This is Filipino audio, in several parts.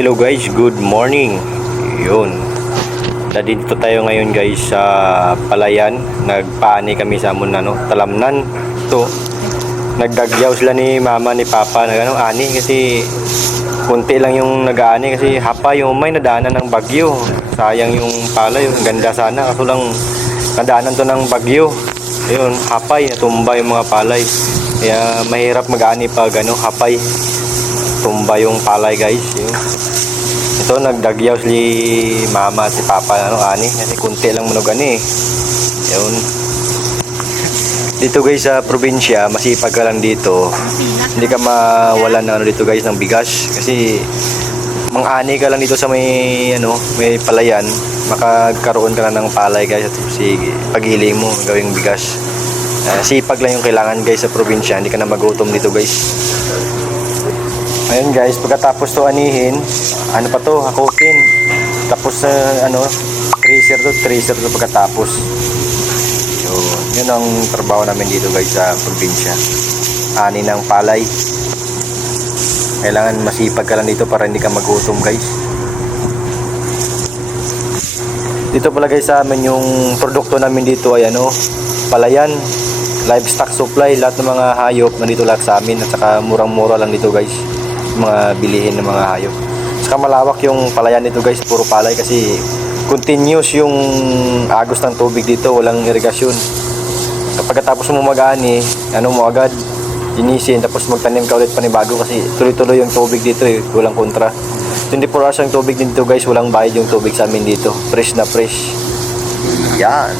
Hello guys, good morning. Yun. Nandito tayo ngayon guys sa Palayan. Nagpaani kami sa amon ano, talamnan. To. Nagdagyaw sila ni mama ni papa na ano, ani kasi kunti lang yung nag-aani kasi hapa yung may nadaanan ng bagyo. Sayang yung palay, ang ganda sana kaso lang nadaanan to ng bagyo. Ayun, hapay, natumba yung mga palay. Kaya mahirap mag-ani pag ano, hapay tumba yung palay guys yun. Ito nagdagyaw si mama si papa ano ani. Kasi kunti lang manog ani yun. Dito guys sa probinsya masipag ka lang dito. Hindi ka mawalan ng ano dito guys ng bigas. Kasi mang-ani ka lang dito sa may ano may palayan. Makakaroon ka na ng palay guys at si paghiling mo gawing bigas. Ah, sipag lang yung kailangan guys sa probinsya. Hindi ka na magutom dito guys Ayun guys, pagkatapos to anihin, ano pa to, hakutin. Tapos sa ano, tracer to, tracer to pagkatapos. So, yun ang trabaho namin dito guys sa probinsya. Ani ng palay. Kailangan masipag ka lang dito para hindi ka magutom guys. Dito pala guys sa amin yung produkto namin dito ay ano, palayan, livestock supply, lahat ng mga hayop nandito lahat sa amin at saka murang-mura lang dito guys mga bilihin ng mga hayop. Saka malawak yung palayan dito guys, puro palay kasi continuous yung agos ng tubig dito, walang irigasyon. Kapag tapos mo mag-ani, ano mo agad, linisin, tapos magtanim ka ulit panibago kasi tuloy-tuloy yung tubig dito eh, walang kontra. 24 hours ang tubig dito guys, walang bayad yung tubig sa amin dito. Fresh na fresh. Yan.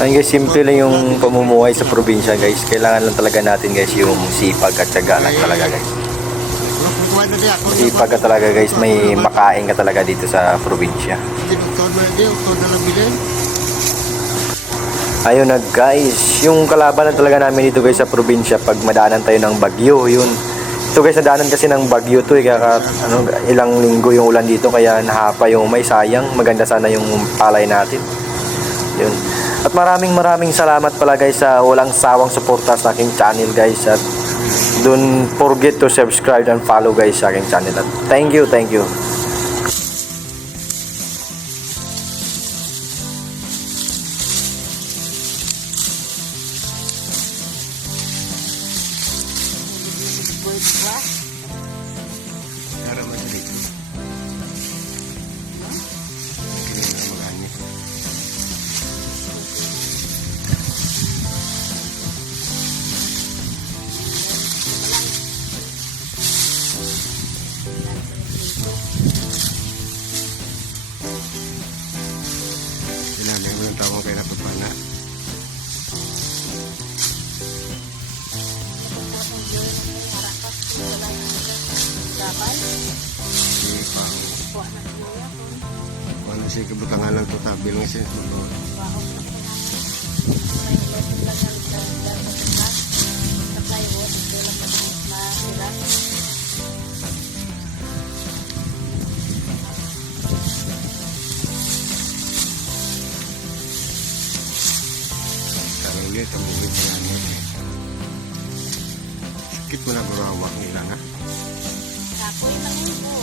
Ayun guys, simple lang yung pamumuhay sa probinsya guys. Kailangan lang talaga natin guys yung sipag at syaga lang talaga guys. Sipag ka talaga guys, may makain ka talaga dito sa probinsya. Ayun na guys, yung kalaban na talaga namin dito guys sa probinsya pag madaanan tayo ng bagyo, yun. Ito guys, nadaanan kasi ng bagyo to eh, kaya ka- ano, ilang linggo yung ulan dito kaya nahapa yung may sayang. Maganda sana yung palay natin. Yun. At maraming maraming salamat pala guys sa walang sawang suporta sa aking channel guys at don't forget to subscribe and follow guys sa aking channel. At thank you, thank you. Para Hindi pang Kung si kabutangan lang ito tabi lang siya. Karang ulit ang bukit na niya. Sakit mo na burawak nila na. Kapoy lang yun po.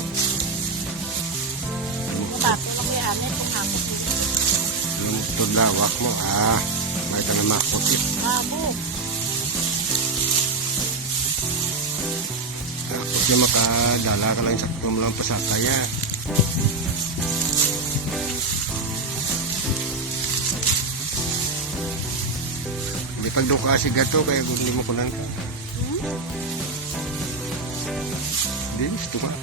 Mabato lang yung amin kung hapos yun. Lumutod lawak mo. Ah, may ka na makot eh. Mabo. Takot niya makadala ka lang sa mo lang pasakaya. May pagduka si gato kaya hindi mo kunan. Hindi, gusto Tawa.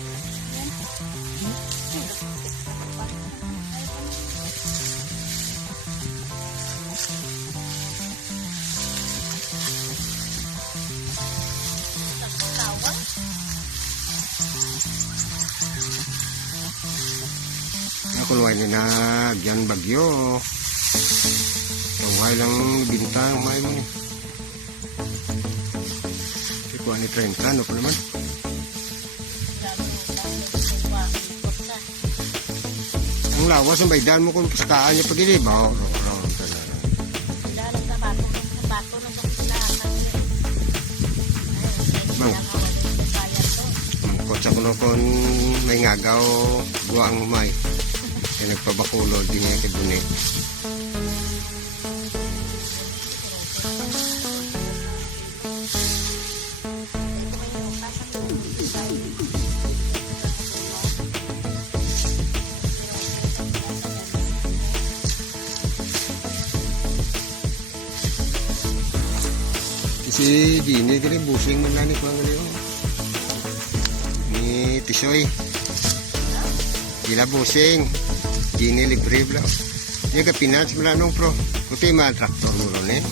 Ako luway ni na dyan bagyo. Luway lang bintang may mo. Ikuha ni 30, ano pa naman? Ang lawas ang baydan mo kung pustakaan niya pag ilibaw. Dalang sa bato. Sa bato ng kapila. Bang, Kaya to. mangkot sa kuno kon may ngagaw buwang umay. Kaya nagpabakulo din niya kay. Si Gini dili busing man lang ni ko ngayon. Ni Tisoy. Gila busing. Gini libre bla. Yung kapinas mula nung pro. Kuti ma traktor mo ron eh.